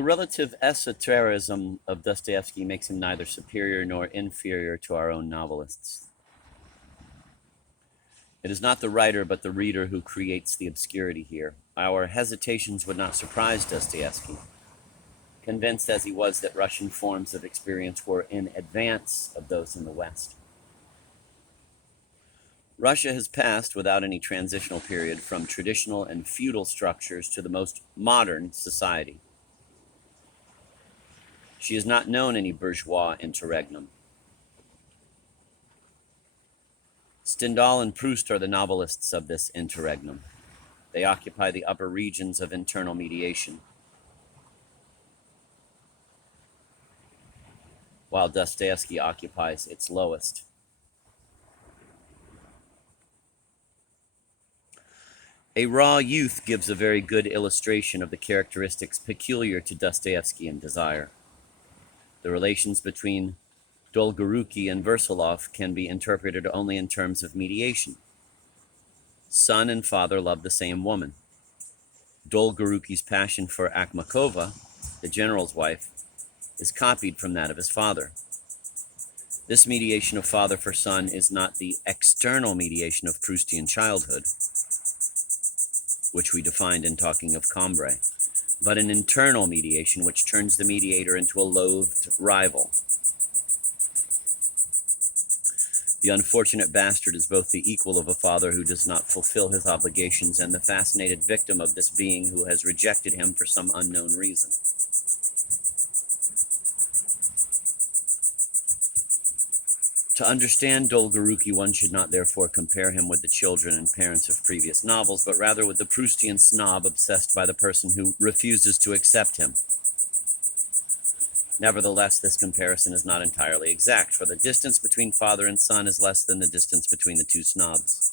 The relative esotericism of Dostoevsky makes him neither superior nor inferior to our own novelists. It is not the writer but the reader who creates the obscurity here. Our hesitations would not surprise Dostoevsky, convinced as he was that Russian forms of experience were in advance of those in the West. Russia has passed without any transitional period from traditional and feudal structures to the most modern society. She has not known any bourgeois interregnum. Stendhal and Proust are the novelists of this interregnum. They occupy the upper regions of internal mediation, while Dostoevsky occupies its lowest. A Raw Youth gives a very good illustration of the characteristics peculiar to Dostoevsky and desire. The relations between Dolgoruki and Versolov can be interpreted only in terms of mediation. Son and father love the same woman. Dolgoruki's passion for Akhmakova, the general's wife, is copied from that of his father. This mediation of father for son is not the external mediation of Proustian childhood, which we defined in talking of Cambrai, but an internal mediation which turns the mediator into a loathed rival. The unfortunate bastard is both the equal of a father who does not fulfill his obligations and the fascinated victim of this being who has rejected him for some unknown reason. To understand Dolgoruki, one should not therefore compare him with the children and parents of previous novels, but rather with the Proustian snob obsessed by the person who refuses to accept him. Nevertheless, this comparison is not entirely exact, for the distance between father and son is less than the distance between the two snobs.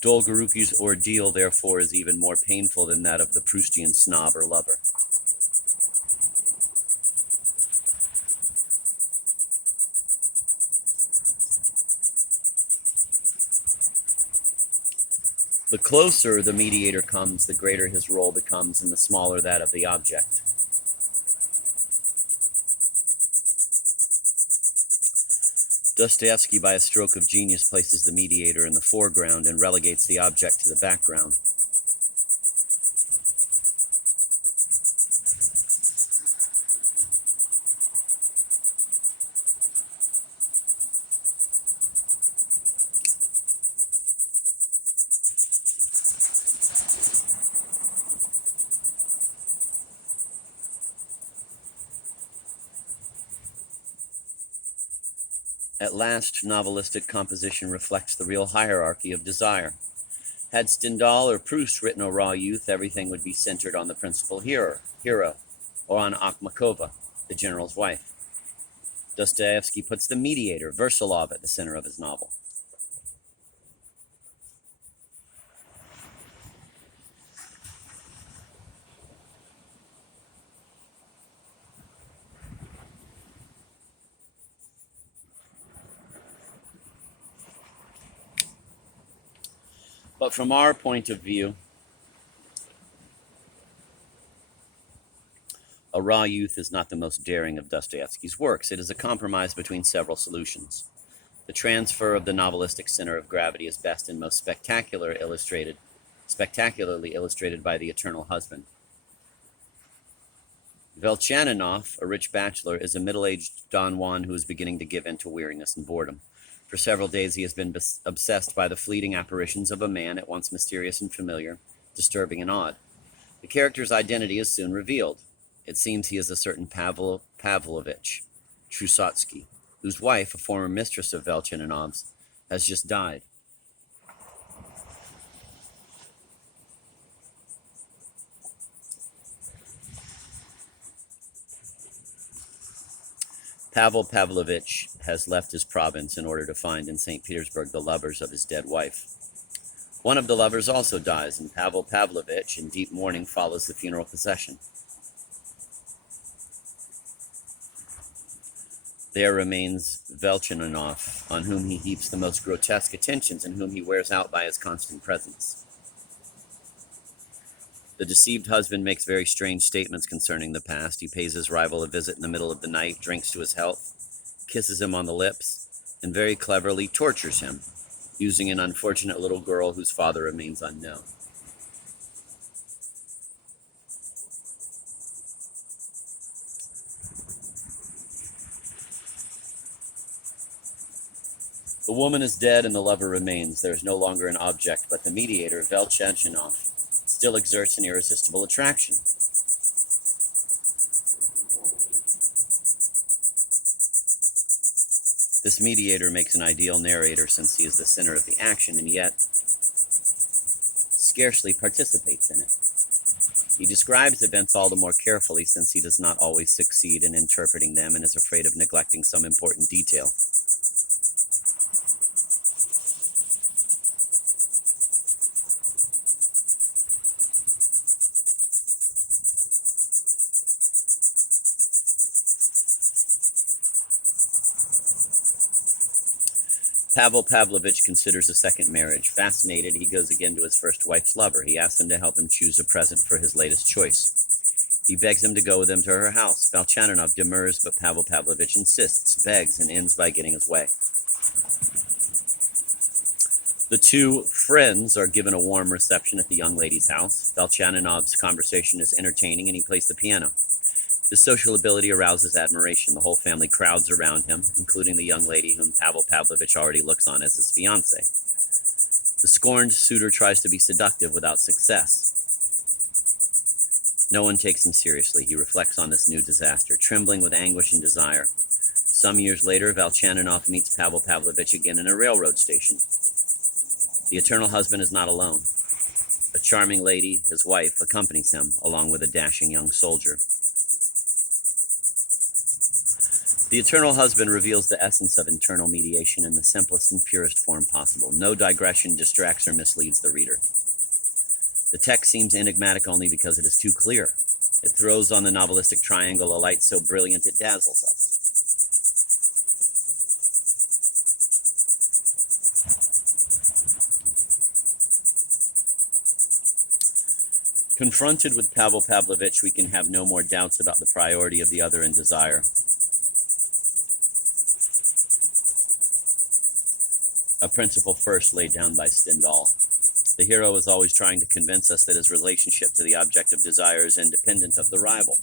Dolgoruki's ordeal, therefore, is even more painful than that of the Proustian snob or lover. The closer the mediator comes, the greater his role becomes, and the smaller that of the object. Dostoevsky, by a stroke of genius, places the mediator in the foreground and relegates the object to the background. At last, novelistic composition reflects the real hierarchy of desire. Had Stendhal or Proust written A Raw Youth, everything would be centered on the principal hero, or on Akhmakova, the general's wife. Dostoevsky puts the mediator, Versolov, at the center of his novel. But from our point of view, A Raw Youth is not the most daring of Dostoevsky's works. It is a compromise between several solutions. The transfer of the novelistic center of gravity is best and most spectacularly illustrated by the eternal husband. Velchaninov, a rich bachelor, is a middle-aged Don Juan who is beginning to give in to weariness and boredom. For several days he has been obsessed by the fleeting apparitions of a man at once mysterious and familiar, disturbing and odd. The character's identity is soon revealed. It seems he is a certain Pavlovich Trusotsky, whose wife, a former mistress of Velchaninov's, has just died. Pavel Pavlovich has left his province in order to find in St. Petersburg the lovers of his dead wife. One of the lovers also dies, and Pavel Pavlovich, in deep mourning, follows the funeral procession. There remains Velchaninoff, on whom he heaps the most grotesque attentions and whom he wears out by his constant presence. The deceived husband makes very strange statements concerning the past. He pays his rival a visit in the middle of the night, drinks to his health, kisses him on the lips, and very cleverly tortures him, using an unfortunate little girl whose father remains unknown. The woman is dead and the lover remains. There is no longer an object, but the mediator, Velchaninoff, still exerts an irresistible attraction. This mediator makes an ideal narrator, since he is the center of the action and yet scarcely participates in it. He describes events all the more carefully, since he does not always succeed in interpreting them and is afraid of neglecting some important detail. Pavel Pavlovich considers a second marriage. Fascinated, he goes again to his first wife's lover. He asks him to help him choose a present for his latest choice. He begs him to go with him to her house. Velchaninoff demurs, but Pavel Pavlovich insists, begs, and ends by getting his way. The two friends are given a warm reception at the young lady's house. Velchaninoff's conversation is entertaining, and he plays the piano. His social ability arouses admiration. The whole family crowds around him, including the young lady whom Pavel Pavlovich already looks on as his fiancée. The scorned suitor tries to be seductive without success. No one takes him seriously. He reflects on this new disaster, trembling with anguish and desire. Some years later, Velchaninoff meets Pavel Pavlovich again in a railroad station. The eternal husband is not alone. A charming lady, his wife, accompanies him, along with a dashing young soldier. The eternal husband reveals the essence of internal mediation in the simplest and purest form possible. No digression distracts or misleads the reader. The text seems enigmatic only because it is too clear. It throws on the novelistic triangle a light so brilliant it dazzles us. Confronted with Pavel Pavlovich, we can have no more doubts about the priority of the other in desire. A principle first laid down by Stendhal. The hero is always trying to convince us that his relationship to the object of desire is independent of the rival.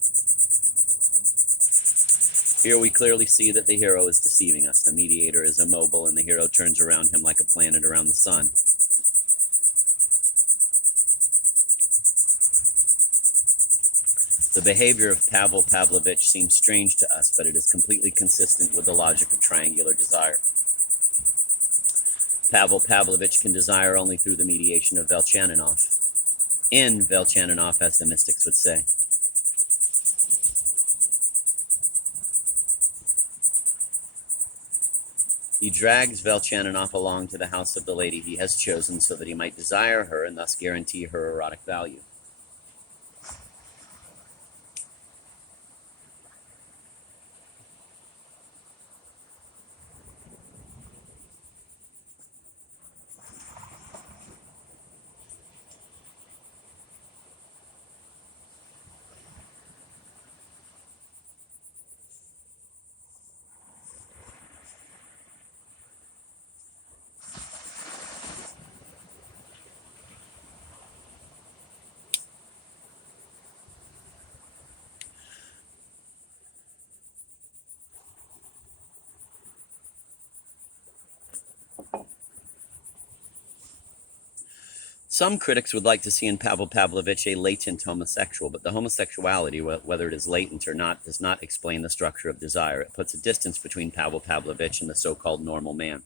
Here we clearly see that the hero is deceiving us. The mediator is immobile, and the hero turns around him like a planet around the sun. The behavior of Pavel Pavlovich seems strange to us, but it is completely consistent with the logic of triangular desire. Pavel Pavlovich can desire only through the mediation of Velchaninoff. In Velchaninoff, as the mystics would say. He drags Velchaninoff along to the house of the lady he has chosen so that he might desire her and thus guarantee her erotic value. Some critics would like to see in Pavel Pavlovich a latent homosexual, but the homosexuality, whether it is latent or not, does not explain the structure of desire. It puts a distance between Pavel Pavlovich and the so-called normal man.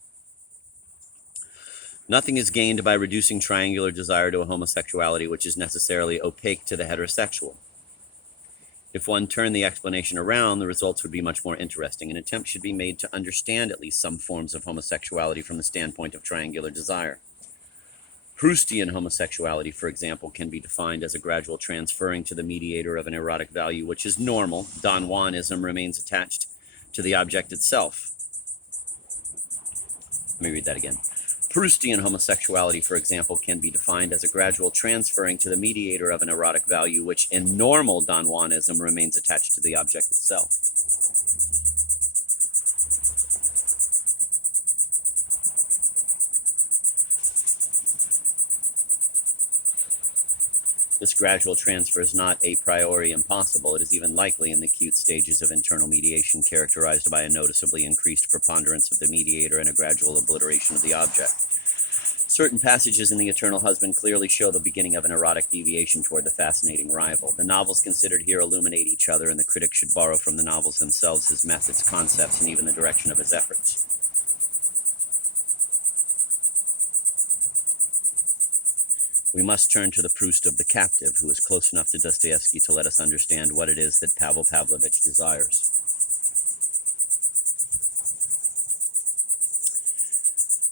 Nothing is gained by reducing triangular desire to a homosexuality which is necessarily opaque to the heterosexual. If one turned the explanation around, the results would be much more interesting. An attempt should be made to understand at least some forms of homosexuality from the standpoint of triangular desire. Proustian homosexuality, for example, can be defined as a gradual transferring to the mediator of an erotic value which is normal. Don Juanism remains attached to the object itself. Let me read that again. Proustian homosexuality, for example, can be defined as a gradual transferring to the mediator of an erotic value, which in normal Don Juanism remains attached to the object itself. This gradual transfer is not a priori impossible. It is even likely in the acute stages of internal mediation, characterized by a noticeably increased preponderance of the mediator and a gradual obliteration of the object. Certain passages in The Eternal Husband clearly show the beginning of an erotic deviation toward the fascinating rival. The novels considered here illuminate each other, and the critic should borrow from the novels themselves his methods, concepts, and even the direction of his efforts. We must turn to the Proust of the captive, who is close enough to Dostoevsky to let us understand what it is that Pavel Pavlovich desires.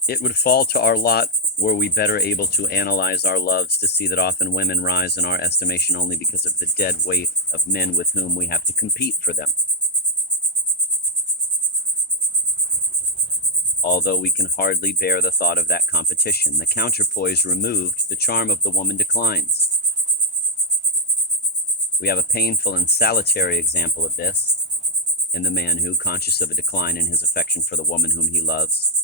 It would fall to our lot were we better able to analyze our loves to see that often women rise in our estimation only because of the dead weight of men with whom we have to compete for them. Although we can hardly bear the thought of that competition, the counterpoise removed, the charm of the woman declines. We have a painful and salutary example of this in the man who, conscious of a decline in his affection for the woman whom he loves,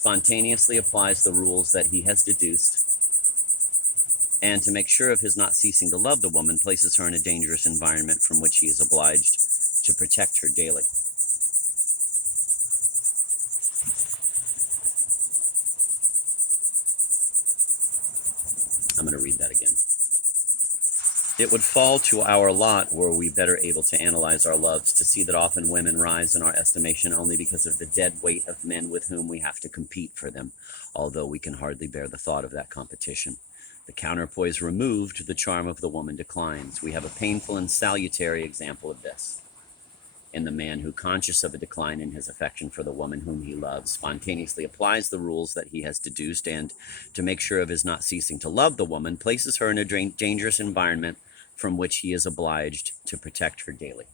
spontaneously applies the rules that he has deduced, and to make sure of his not ceasing to love the woman, places her in a dangerous environment from which he is obliged to protect her daily. I'm going to read that again. It would fall to our lot were we better able to analyze our loves to see that often women rise in our estimation only because of the dead weight of men with whom we have to compete for them, although we can hardly bear the thought of that competition. The counterpoise removed, the charm of the woman declines. We have a painful and salutary example of this in the man who, conscious of a decline in his affection for the woman whom he loves, spontaneously applies the rules that he has deduced, and, to make sure of his not ceasing to love the woman, places her in a dangerous environment from which he is obliged to protect her daily.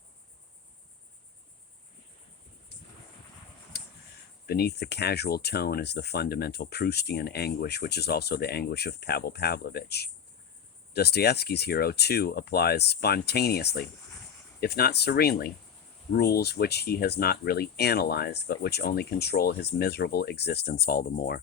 Beneath the casual tone is the fundamental Proustian anguish, which is also the anguish of Pavel Pavlovich. Dostoevsky's hero, too, applies spontaneously, if not serenely, rules which he has not really analyzed, but which only control his miserable existence all the more.